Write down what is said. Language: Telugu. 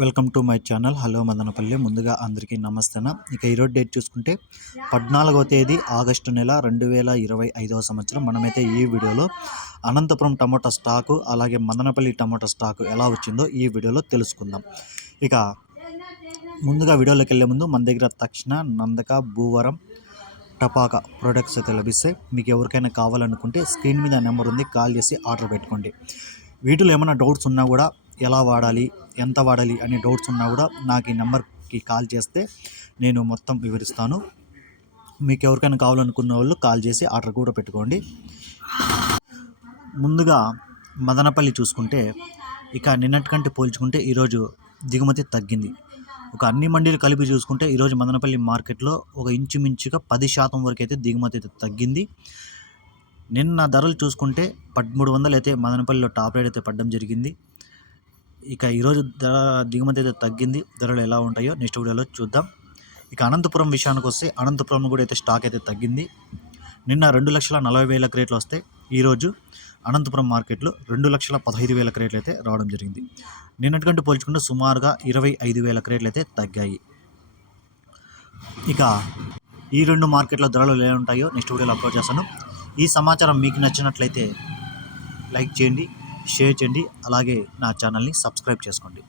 Welcome to my channel. Hello Madanapalle. ముందుగా అందరికీ నమస్తేన? ఇక ఈరోజు డేట్ చూసుకుంటే పద్నాలుగవ తేదీ ఆగస్టు నెల రెండు వేల ఇరవై ఐదవ సంవత్సరం. మనమైతే ఈ వీడియోలో అనంతపురం టమోటా స్టాకు అలాగే మదనపల్లి టమోటా స్టాకు ఎలా వచ్చిందో ఈ వీడియోలో తెలుసుకుందాం. ఇక ముందుగా వీడియోలోకి వెళ్ళే ముందు మన దగ్గర తక్షణ నందక భూవరం టపాకా ప్రొడక్ట్స్ అయితే లభిస్తాయి మీకు ఎవరికైనా కావాలనుకుంటే స్క్రీన్ మీద నెంబర్ ఉంది కాల్ చేసి ఆర్డర్ పెట్టుకోండి. వీటిలో ఏమైనా డౌట్స్ ఉన్నా కూడా ఎలా వాడాలి ఎంత వాడాలి అనే డౌట్స్ ఉన్నా కూడా నాకు ఈ నెంబర్కి కాల్ చేస్తే నేను మొత్తం వివరిస్తాను. మీకు ఎవరికైనా కావాలనుకున్న వాళ్ళు కాల్ చేసి ఆర్డర్ కూడా పెట్టుకోండి. ముందుగా మదనపల్లి చూసుకుంటే ఇక నిన్నటికంటే పోల్చుకుంటే ఈరోజు దిగుమతి తగ్గింది. ఒక అన్ని మండీలు కలిపి చూసుకుంటే ఈరోజు మదనపల్లి మార్కెట్లో ఒక ఇంచుమించుగా పది శాతం వరకు అయితే దిగుమతి అయితే తగ్గింది. నిన్న ధరలు చూసుకుంటే పదమూడు వందలు అయితే మదనపల్లిలో టాప్ రేట్ అయితే పడడం జరిగింది. ఇక ఈరోజు ధర దిగుమతి అయితే తగ్గింది. ధరలు ఎలా ఉంటాయో నెక్స్ట్ వీడియోలో చూద్దాం. ఇక అనంతపురం విషయానికి వస్తే అనంతపురం కూడా అయితే స్టాక్ అయితే తగ్గింది. నిన్న రెండు లక్షల నలభై వేల క్రేట్లు వస్తే ఈరోజు అనంతపురం మార్కెట్లో రెండు లక్షల పదహైదు వేల క్రేట్లు అయితే రావడం జరిగింది. నిన్నటికంటే పోల్చుకుంటే సుమారుగా ఇరవై ఐదు వేల క్రేట్లు అయితే తగ్గాయి. ఇక ఈ రెండు మార్కెట్ల ధరలు ఎలా ఉంటాయో నెక్స్ట్ వీడియోలో అప్లోడ్ చేస్తాను. ఈ సమాచారం మీకు నచ్చినట్లయితే లైక్ చేయండి. షేర్ చేయండి. అలాగే నా ఛానల్ని సబ్స్క్రైబ్ చేసుకోండి.